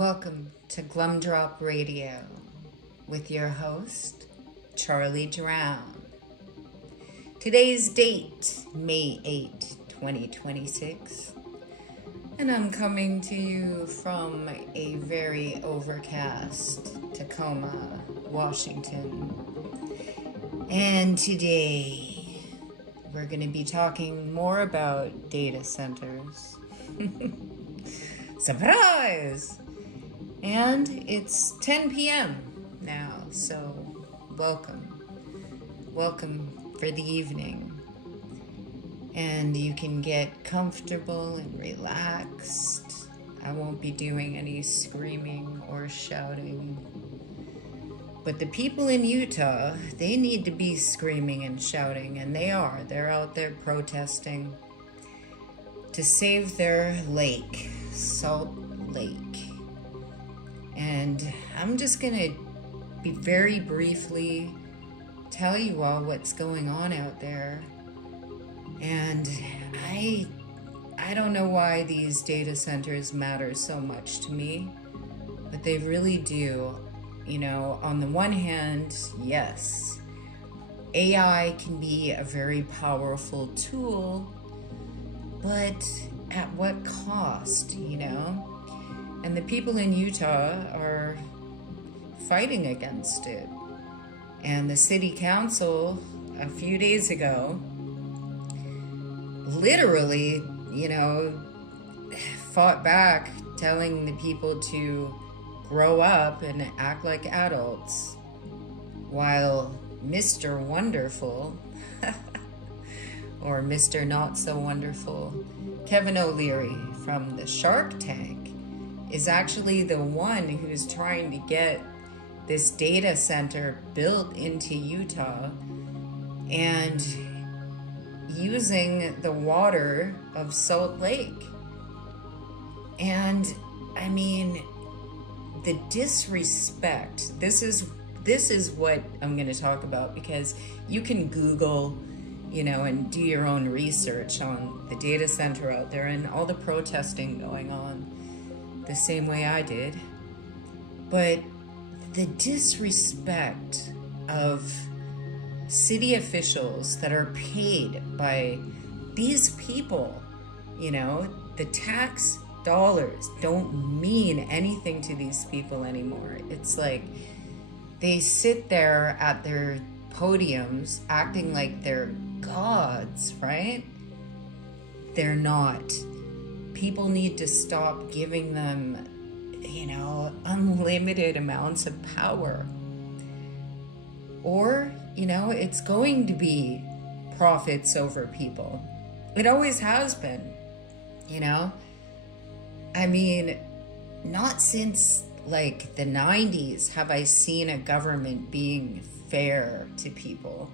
Welcome to Glumdrop Radio with your host, Charlie Drown. Today's date, May 8, 2026, and I'm coming to you from a very overcast Tacoma, Washington. And today, we're going to be talking more about data centers. Surprise! And it's 10 p.m. now, so welcome for the evening. And you can get comfortable and relaxed. I won't be doing any screaming or shouting. But the people in Utah, they need to be screaming and shouting, and they are. They're out there protesting to save their lake, Salt Lake. And I'm just going to be very briefly tell you all what's going on out there. And I don't know why these data centers matter so much to me, but they really do. You know, on the one hand, yes, AI can be a very powerful tool, but at what cost, you know? And the people in Utah are fighting against it. And the city council a few days ago literally, fought back, telling the people to grow up and act like adults, while Mr. Wonderful or Mr. Not So Wonderful, Kevin O'Leary from the Shark Tank, is actually the one who's trying to get this data center built into Utah and using the water of Salt Lake. And I mean, the disrespect, this is what I'm going to talk about, because you can Google, and do your own research on the data center out there and all the protesting going on the same way I did. But the disrespect of city officials that are paid by these people, the tax dollars don't mean anything to these people anymore. It's like they sit there at their podiums acting like they're gods, right? They're not. People need to stop giving them, unlimited amounts of power. Or, it's going to be profits over people. It always has been, I mean, not since like the 90s have I seen a government being fair to people,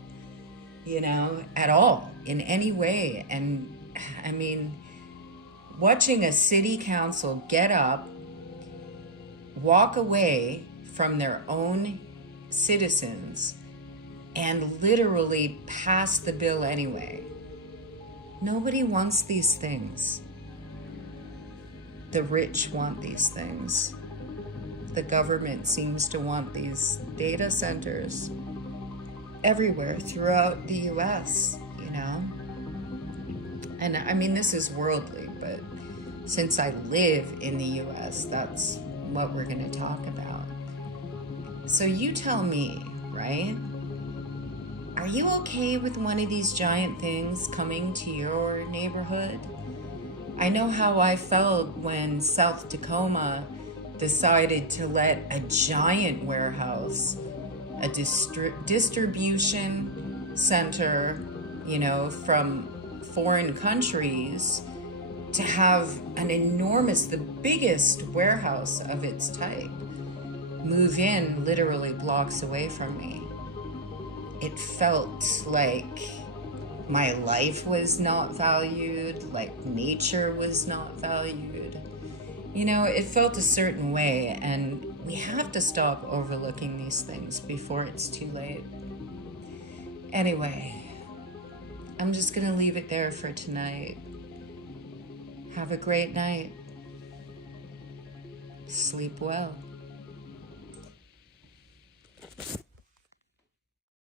at all, in any way. And I mean, watching a city council get up, walk away from their own citizens, and literally pass the bill anyway. Nobody wants these things. The rich want these things. The government seems to want these data centers everywhere throughout the US, And I mean, this is worldly, but since I live in the US, that's what we're going to talk about. So you tell me, right? Are you okay with one of these giant things coming to your neighborhood? I know how I felt when South Tacoma decided to let a giant warehouse, a distribution center, from foreign countries, to have an enormous, the biggest warehouse of its type, move in literally blocks away from me. It felt like my life was not valued, like nature was not valued. It felt a certain way, and we have to stop overlooking these things before it's too late. Anyway, I'm just going to leave it there for tonight. Have a great night. Sleep well.